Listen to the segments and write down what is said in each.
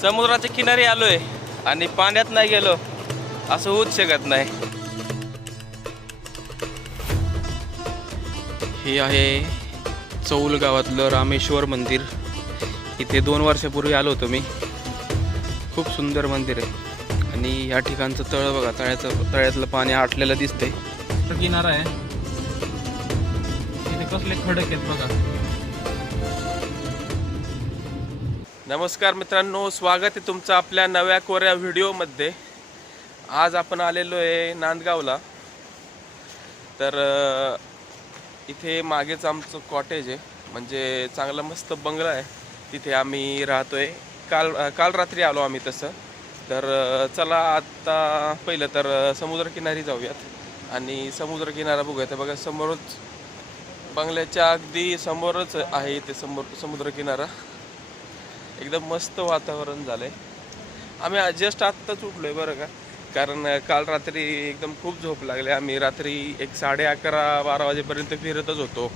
समुद्राच्या किनारी आलोय आणि पाण्यात नाही गेलो असं होऊच शकत नाही. हे आहे चौल गावातलं रामेश्वर मंदिर. इथे दोन वर्षापूर्वी आलो होतो मी. खूप सुंदर मंदिर आहे. आणि या ठिकाणचं तळ बघा तळ्याचं तळ्यातलं पाणी आटलेलं दिसतंय. किनारा आहे. इथे कसले खडक आहेत बघा. नमस्कार मित्रांनो स्वागत आहे तुमचं आपल्या नव्या कोऱ्या व्हिडिओमध्ये आज आपण आलेलो आहे नांदगावला. तर इथे मागेच आमचं कॉटेज आहे. म्हणजे चांगला मस्त बंगला आहे. तिथे आम्ही राहतो आहे काल काल रात्री आलो आम्ही तसं. तर चला आत्ता पहिलं तर समुद्रकिनारी जाऊयात. आणि समुद्रकिनारा बघूयात. बघा समोरच बंगल्याच्या अगदी समोरच आहे इथे समोर समुद्रकिनारा एकदम मस्त वातावरण झालंय. आम्ही जस्ट आत्ताच उठलोय बरं का. कारण काल रात्री एकदम खूप झोप लागली. आम्ही रात्री एक साडे अकरा बारा वाजेपर्यंत फिरतच होतो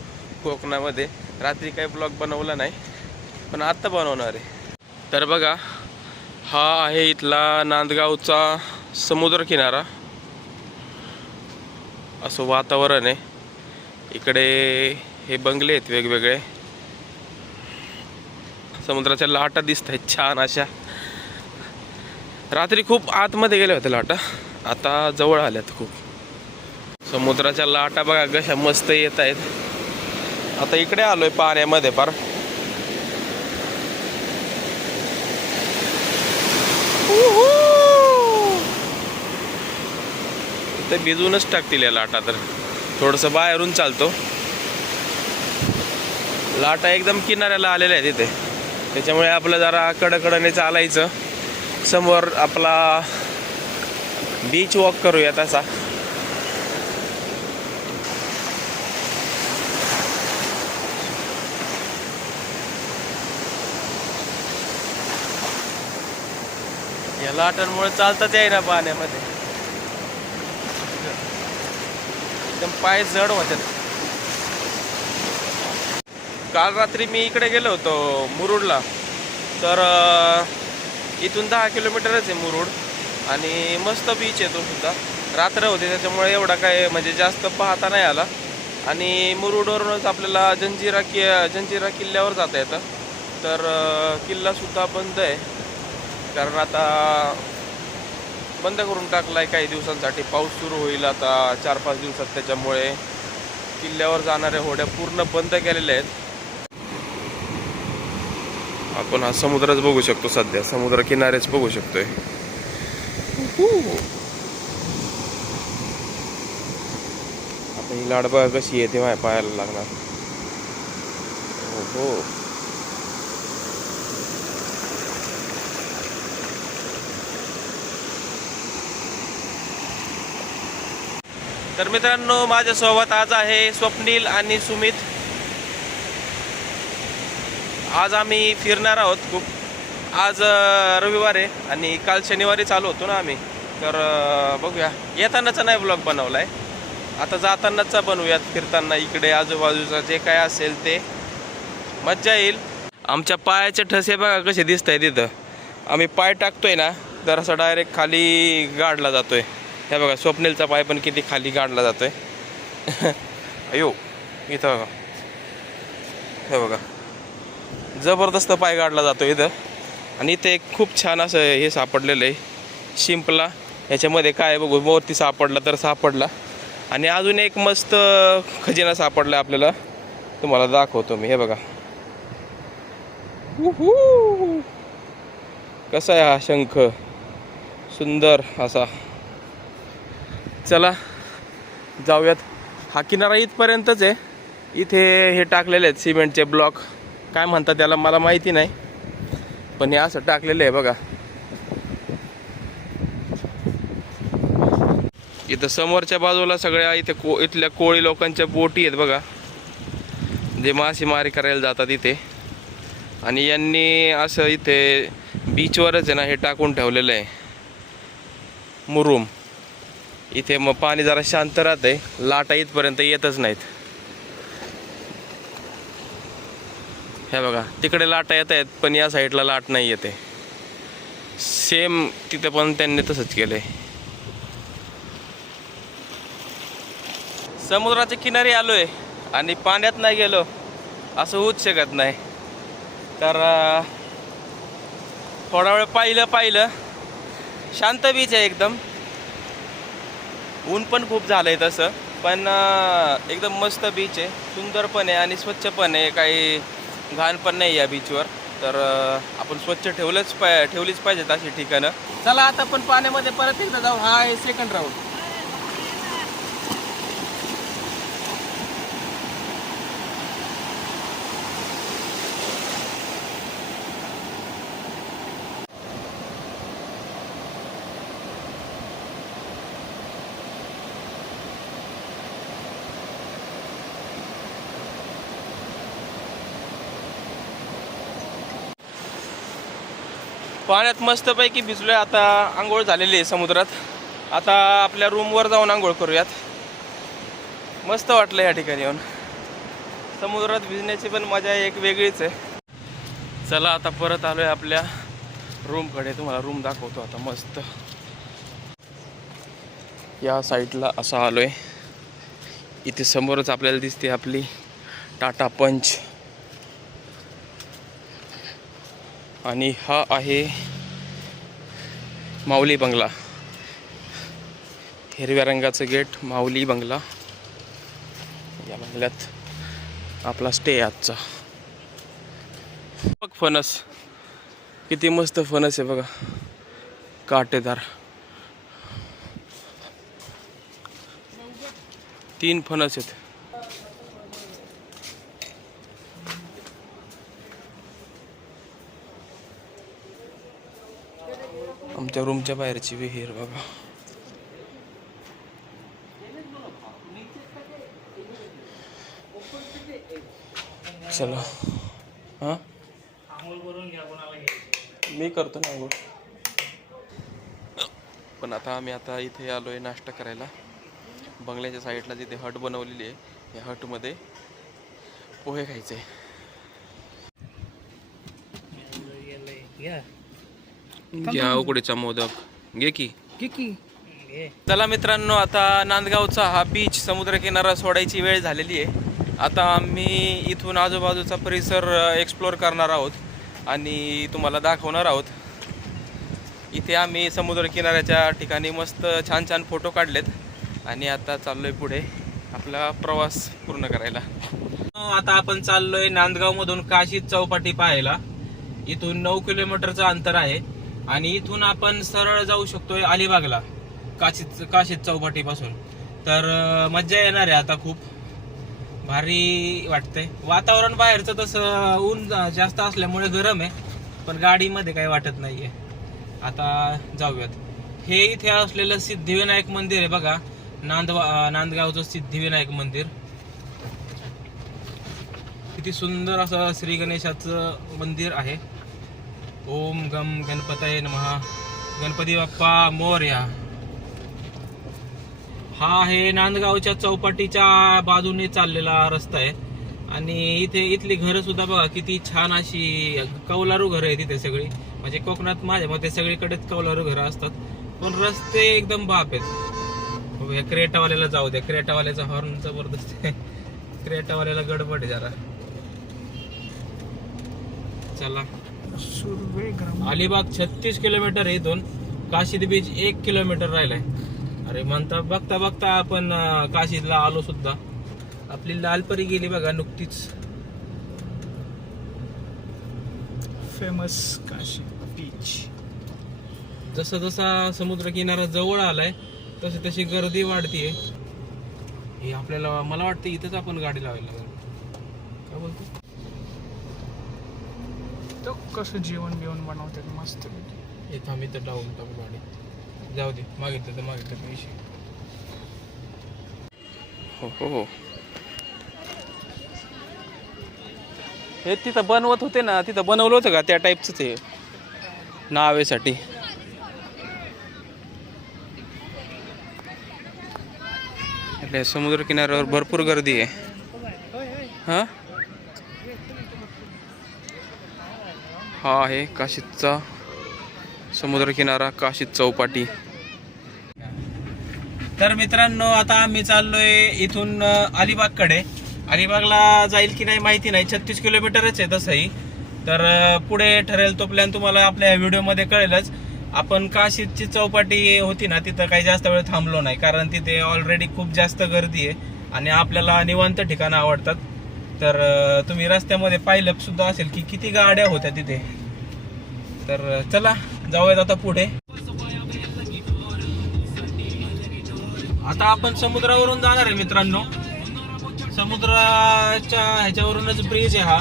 कोकणामध्ये. रात्री काही ब्लॉग बनवला नाही पण आत्ता बनवणार आहे. तर बघा हा आहे इथला नांदगावचा समुद्रकिनारा असं वातावरण आहे. इकडे हे बंगले आहेत वेगवेगळे. समुद्राच्या लाटा दिसत आहेत छान अशा. रात्री खूप आतमध्ये गेल्या होत्या लाटा. आता जवळ आल्यात खूप. समुद्राच्या लाटा बघा कशा मस्त येत आहेत. आता इकडे आलोय पाण्यामध्ये फार. ते भिजूनच टाकतील या लाटा तर. थोडंसं बाहेरून चालतो. लाटा एकदम किनाऱ्याला आलेल्या आहेत तिथे त्याच्यामुळे आपलं जरा कडकडने चालायचं. समोर आपला बीच वॉक करूया तसा या लाटांमुळे चालतात आहे ना पाण्यामध्ये. एकदम पाय जड होतात काल रात्री मी इकडे गेलो होतो मुरुडला. तर इथून दहा किलोमीटरच आहे मुरुड. आणि मस्त बीच आहे तो सुद्धा. रात्र होती त्याच्यामुळे एवढा काय म्हणजे जास्त पाहता नाही आला. आणि मुरुडवरूनच आपल्याला जंजिरा कि जंजिरा किल्ल्यावर जाता येतं. तर किल्लासुद्धा बंद आहे. कारण आता बंद करून टाकला आहे काही दिवसांसाठी. पाऊस सुरू होईल आता चार पाच दिवसात त्याच्यामुळे. किल्ल्यावर जाणाऱ्या होड्या पूर्ण बंद केलेल्या आहेत. आपण हा समुद्रच बघू शकतो सध्या. समुद्र किनारेच बघू शकतोय. आता ही लाड बघा कशी येते माझ्या पायाला लागणार. हो तर मित्रांनो माझ्यासोबत आज आहे स्वप्नील आणि सुमित. आज आम्ही फिरणार आहोत खूप. आज रविवार आहे आणि काल शनिवारी चालू होतो ना आम्ही. तर बघूया. येतानाचा नाही ब्लॉग बनवला आहे आता जातानाचा बनवूयात फिरताना इकडे आजूबाजूचा जे काय असेल ते. मज्जा येईल. आमच्या पायाचे ठसे बघा कसे दिसत आहे तिथं. आम्ही पाय टाकतोय ना तर असं डायरेक्ट खाली गाडला जातोय. हे बघा स्वप्नेलचा पाय पण किती खाली गाडला जातोय. अयो इथं बघा. हे बघा. जबरदस्त पाय काढला जातो इथं. आणि इथे एक खूप छान असं हे सापडलेलं आहे. शिंपला. याच्यामध्ये काय आहे बघू मोती सापडला तर सापडला. आणि अजून एक मस्त खजिना सापडला आपल्याला. तुम्हाला दाखवतो मी हे बघा. कसा आहे हा शंख? सुंदर असा. चला जाऊयात. हा किनारा इथपर्यंतच आहे. इथे हे टाकलेले आहेत सिमेंटचे ब्लॉक. काय म्हणतात त्याला मला माहिती नाही. पण हे असं टाकलेलं आहे बघा. इथं समोरच्या बाजूला सगळ्या इथे को इथल्या कोळी लोकांच्या बोटी आहेत बघा. जे मासेमारी करायला जातात इथे. आणि यांनी असं इथे बीचवरच आहे ना हे टाकून ठेवलेलं आहे. मुरुम. इथे मग पाणी जरा शांत राहतंय. लाटा इथपर्यंत येतच नाहीत. हे बघा तिकडे लाटा येत आहेत पण या साईडला लाट नाही येते. सेम तिथे पण त्यांनी तसंच केलंय. समुद्राच्या किनारी आलो आहे आणि पाण्यात नाही गेलो असं होऊच शकत नाही. तर थोडा वेळ पाहिलं पाहिलं. शांत बीच आहे एकदम. ऊन पण खूप झालं आहे तसं पण एकदम मस्त बीच आहे. सुंदर पण आहे आणि स्वच्छ पण आहे. काही घाण पण नाही या बीचवर तर आपण स्वच्छ ठेवलंच पाय ठेवलीच पाहिजेत अशी ठिकाणं. चला आता पण पाण्यामध्ये परत एकदा जाऊ. हा आहे सेकंड राऊंड पाण्यात मस्तपैकी भिजलोय. आता आंघोळ झालेली आहे समुद्रात. आता आपल्या रूमवर जाऊन आंघोळ करूयात. मस्त वाटलं या ठिकाणी येऊन. समुद्रात भिजण्याची पण मजा एक वेगळीच आहे. चला आता परत आलोय आपल्या रूमकडे तुम्हाला रूम दाखवतो आता मस्त. या साईडला असा आलोय. इथे समोरच आपल्याला दिसते आपली टाटा पंच. आणि हा आहे माऊली बंगला. हिरव्या रंगाचं गेट माऊली बंगला. या बंगल्यात आपला स्टे आजचा. बघ फणस. किती मस्त फणस आहे बघा. काटेदार. तीन फणस आहेत. आमच्या रूमच्या बाहेरची विहीर बघा. चला. हां? मी करतो ना आंघोळ. पण आता आम्ही आता इथे आलोय नाश्ता करायला. बंगल्याच्या साईडला जिथे हट बनवलेली आहे या हटमध्ये पोहे खायचे. घ्या उकडीचा मोदक. घे की. चला मित्रांनो आता नांदगावचा हा बीच समुद्रकिनारा सोडायची वेळ झालेली आहे. आता आम्ही इथून आजूबाजूचा परिसर एक्सप्लोर करणार आहोत आणि तुम्हाला दाखवणार आहोत. इथे आम्ही समुद्रकिनाऱ्याच्या ठिकाणी मस्त छान छान फोटो काढलेत. आणि आता चाललोय पुढे आपला प्रवास पूर्ण करायला. आता आपण चाललोय नांदगावमधून काशी चौपाटी पाहायला. इथून नऊ किलोमीटरचं अंतर आहे. आणि इथून आपण सरळ जाऊ शकतोय अलिबागला काशीत काशीत चौपाटीपासून. तर मज्जा येणार आहे आता खूप. भारी वाटतंय. वातावरण बाहेरचं तसं ऊन जा- जास्त असल्यामुळे गरम आहे पण गाडीमध्ये काही वाटत नाहीये. आता जाऊयात. हे इथे असलेलं सिद्धिविनायक मंदिर आहे बघा. नांदवा नांदगावचं सिद्धिविनायक मंदिर. किती सुंदर असं श्री गणेशाचं मंदिर आहे. ओम गम गणपतय नमः. गणपती बाप्पा मोर्या. हा आहे नांदगावच्या चौपाटीच्या बाजूने चाललेला रस्ता आहे. आणि इथे इथली घरं सुद्धा बघा किती छान अशी कौलारू घरं आहे तिथे सगळी. म्हणजे कोकणात माझ्या मते सगळीकडेच कौलारू घरं असतात. पण रस्ते एकदम बाप आहेत. क्रेटावाल्याला जाऊ द्या. क्रेटावाल्याचा हॉर्न जबरदस्त आहे. क्रेटावाल्याला गडबड आहे जरा. चला. अलिबाग छत्तीस किलोमीटर इथून काशीद बीच एक किलोमीटर राहिलाय. अरे म्हणता बघता बघता आपण काशीदला आलो सुद्धा. आपली लालपरी गेली बघा नुकतीच. फेमस काशी बीच जसा जसा समुद्र किनारा जवळ आलाय तशी तशी गर्दी वाढतीये. हे आपल्याला मला वाटतं इथंच आपण गाडी लावायला लागेल. काय बोलतो तो कसं जेवण बिवण बनवतात मस्त येतो आम्ही तर डाऊन टाकू गाडी जाऊ दे मागितलं तर मागितलं पैसे. हो, हो हो हे. तिथं बनवत होते ना तिथं बनवलं होतं का त्या टाईपचं ते? नावेसाठी. समुद्रकिनाऱ्यावर भरपूर गर्दी आहे. हां? हा आहे काशीदचा समुद्रकिनारा काशीद चौपाटी. तर मित्रांनो आता आम्ही चाललोय इथून अलिबागकडे. अलिबागला जाईल की नाही माहिती नाही छत्तीस किलोमीटरच आहे तसंही. तर पुढे ठरेल तो प्लॅन तुम्हाला आपल्या व्हिडिओमध्ये कळेलच. आपण काशीदची चौपाटी होती ना तिथं काही जास्त वेळ थांबलो नाही कारण तिथे ऑलरेडी खूप जास्त गर्दी आहे आणि आपल्याला निवांत ठिकाणं आवडतात. तर तुम्ही रस्त्यामध्ये पाहिलं सुद्धा असेल की किती गाड्या होत्या तिथे. तर चला जाऊयात आता पुढे. आता आपण समुद्रावरून जाणार आहे मित्रांनो. समुद्राच्या ह्याच्यावरूनच ब्रिज आहे हा.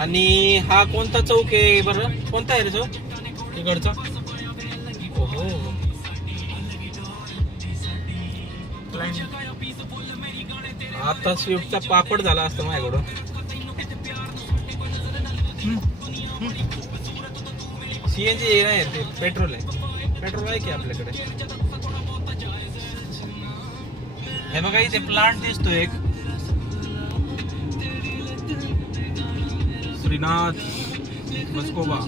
आणि हा कोणता चौक आहे बरं? कोणता आहे रे चौक? तिकडचा ओहो. आता स्विफ्टचा पापड झाला असतो माझ्याकडून सीएनजी नाही ते पेट्रोल आहे. पेट्रोल आहे की आपल्याकडे? हे बघा इथे प्लांट दिसतो एक. श्रीनाथ मस्कोबा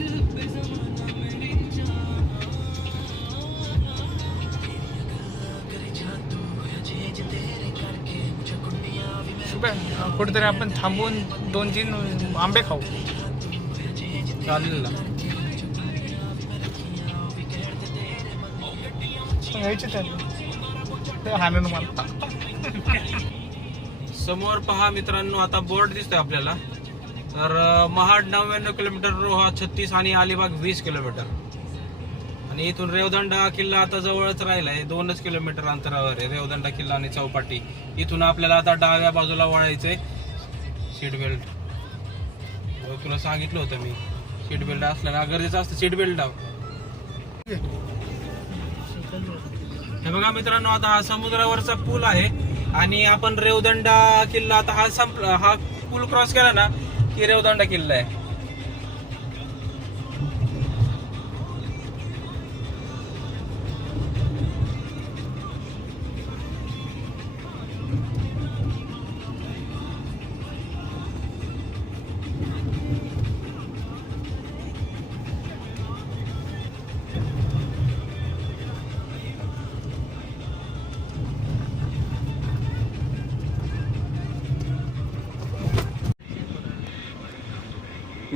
शुभे कुठेतरी आपण थांबून दोन तीन आंबे खाऊ. चालेल ना. घ्यायचे त्याला हाणून मला. समोर पहा मित्रांनो आता बोर्ड दिसतोय आपल्याला. तर महाड नव्याण्णव किलोमीटर रोहा छत्तीस आणि अलिबाग वीस किलोमीटर. आणि इथून रेवदंडा किल्ला आता जवळच राहिलाय. दोनच किलोमीटर अंतरावर आहे. रेवदंडा किल्ला आणि चौपाटी. इथून आपल्याला आता डाव्या बाजूला वळायचंय. Seat belt. तुला सांगितलं होतं मी. सीट बेल्ट असल्याला गरजेचं असतं सीट बेल्ट लाव हे बघा मित्रांनो आता हा समुद्रावरचा पूल आहे. आणि आपण रेवदंडा किल्ला आता हा संपला. हा पूल क्रॉस केला ना की रेवदंडा किल्ला आहे.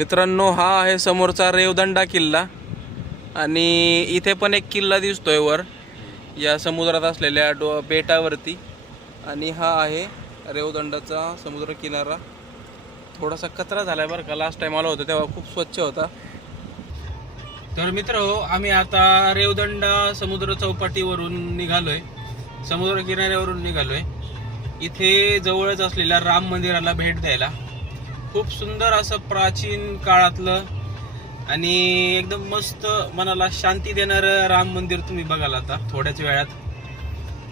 मित्रांनो हा आहे समोरचा रेवदंडा किल्ला. आणि इथे पण एक किल्ला दिसतोय वर या समुद्रात असलेल्या डो बेटावरती. आणि हा आहे रेवदंडाचा समुद्र किनारा. थोडासा कचरा झालाय बरं का. लास्ट टाईम आलो होतो तेव्हा खूप स्वच्छ होता. तर मित्र हो, आम्ही आता रेवदंडा समुद्र चौपाटीवरून निघालोय. समुद्र किनाऱ्यावरून निघालोय. इथे जवळच असलेल्या राम मंदिराला भेट द्यायला. खूप सुंदर असं प्राचीन काळातलं आणि एकदम मस्त मनाला शांती देणारं राम मंदिर तुम्ही बघाल आता थोड्याच वेळात.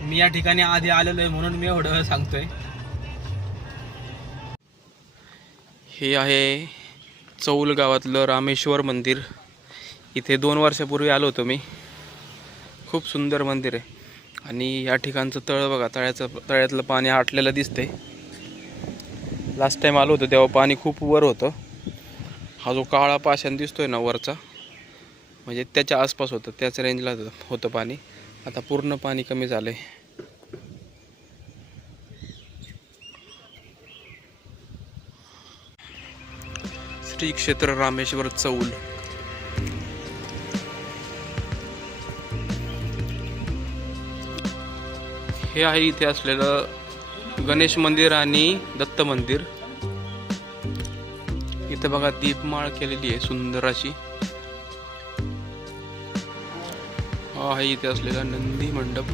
मी या ठिकाणी आधी आलेलो आहे म्हणून मी एवढं सांगतोय. हे आहे चौल गावातलं रामेश्वर मंदिर. इथे दोन वर्षापूर्वी आलो होतो मी. खूप सुंदर मंदिर आहे. आणि या ठिकाणचं तळ बघा तळ्याचं तळ्यातलं पाणी आटलेलं दिसतंय. लास्ट टाइम आलो होतो तेव्हा पाणी खूप वर होतं. हा जो काळा पाषाण दिसतोय ना वरचा म्हणजे त्याच्या आसपास होतं त्याच रेंजला होतं पाणी. आता पूर्ण पाणी कमी झालं आहे श्री क्षेत्र रामेश्वर चौल. हे आहे इथे असलेलं गणेश मंदिर आणि दत्त मंदिर. इथं बघा दीपमाळ केलेली आहे सुंदर अशी हा आहे इथे असलेला नंदी मंडप.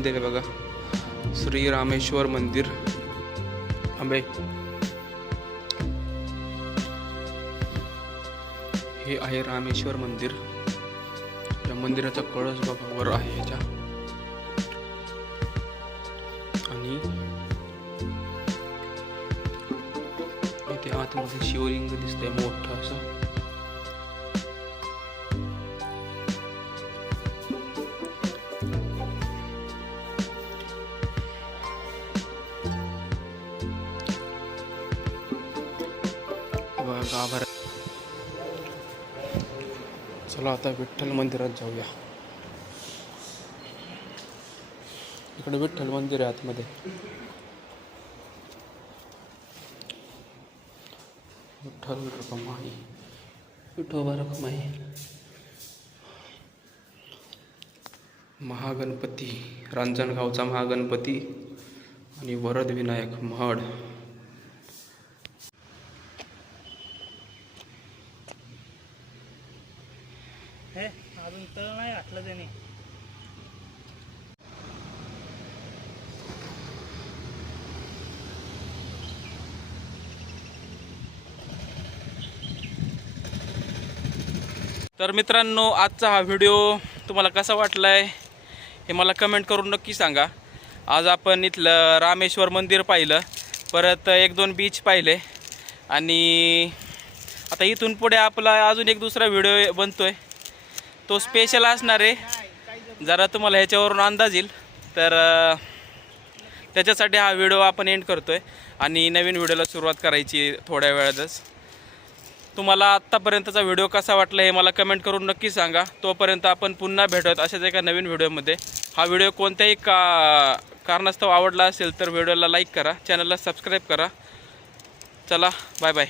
मंदिर आहे बघा. श्री रामेश्वर मंदिर. आंबे हे आहे रामेश्वर मंदिर. या मंदिराचा कळस बघा वर आहे ह्याच्या आणि इथे आतमध्ये शिवलिंग दिसतंय मोठं असं. गाभार चला आता विठ्ठल मंदिरात जाऊया. इकडे विठ्ठल मंदिर आहे आतमध्ये. विठ्ठल रखमाई. विठोबा रखमाई. महागणपती रांजणगावचा महागणपती आणि वरद विनायक महड हे अजून तळ नाही घातलं त्याने. तर मित्रांनो आजचा हा व्हिडिओ तुम्हाला कसा वाटला आहे हे मला कमेंट करून नक्की सांगा. आज आपण इथलं रामेश्वर मंदिर पाहिलं. परत एक दोन बीच पाहिले. आणि आता इथून पुढे आपला अजून एक दुसरा व्हिडिओ बनतोय. तो स्पेशल असणार आहे. जरा तुम्हाला ह्याच्यावरून अंदाज येईल. तर त्याच्यासाठी हा व्हिडिओ आपण एंड करतो आहे आणि नवीन व्हिडिओला सुरुवात करायची थोड्या वेळातच. तुम्हाला आत्तापर्यंतचा व्हिडिओ कसा वाटला हे मला कमेंट करून नक्की सांगा. तोपर्यंत आपण पुन्हा भेटूयात अशाच एका नवीन व्हिडिओमध्ये हा व्हिडिओ कोणत्याही का कारणास्तव आवडला असेल तर व्हिडिओला लाईक करा. चॅनलला सबस्क्राईब करा. चला बाय बाय